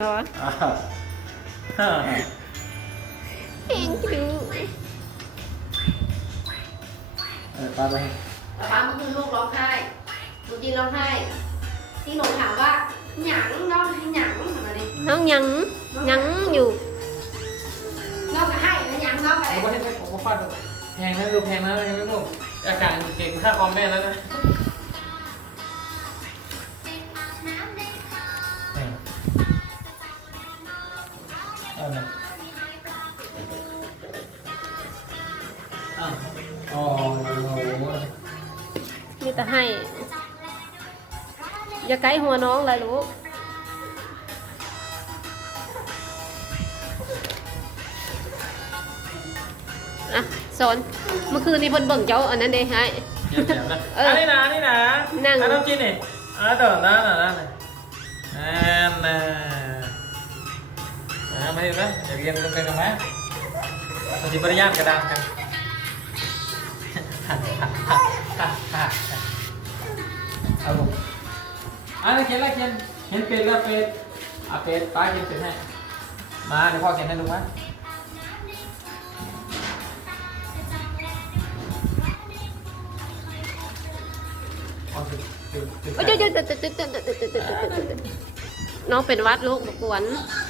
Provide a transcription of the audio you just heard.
เหรอเองดูป้าไปป้าเมื่อคืนลูกร้องไห้ลูกจีนร้องไห้ที่หนูถามว่าหยังน้องให้หยังทำอะไร น้องยังอยู่ น้องก็ให้แล้วหยังน้องอะไร ผมก็ให้ผมก็ฟาดแพงนะดูแพงนะยังไม่รู้อากาศเก่งค่าคอมแม่แล้วนะอ๋อ มีแต่ให้อย่าใกล้หัวน้องเลยลูกอ่ะสอนเมื่อคืนนี้เพิ่นเบิ่งเจ้าอันนั้นเด้ให้อันนี้นะนั่งน้ำกินนี่ต่อนั่นมาเห็นไหมอยากเรียนตรงกันไหมมันจะบริยามกระดานกันเอาลูกเขียนเห็นเป็นแล้วเป็นเป็นตายเขียนเป็นให้มาเดี๋ยวพ่อเขียนให้ลูกมั้ยน้องเป็นวัดลูกบกวน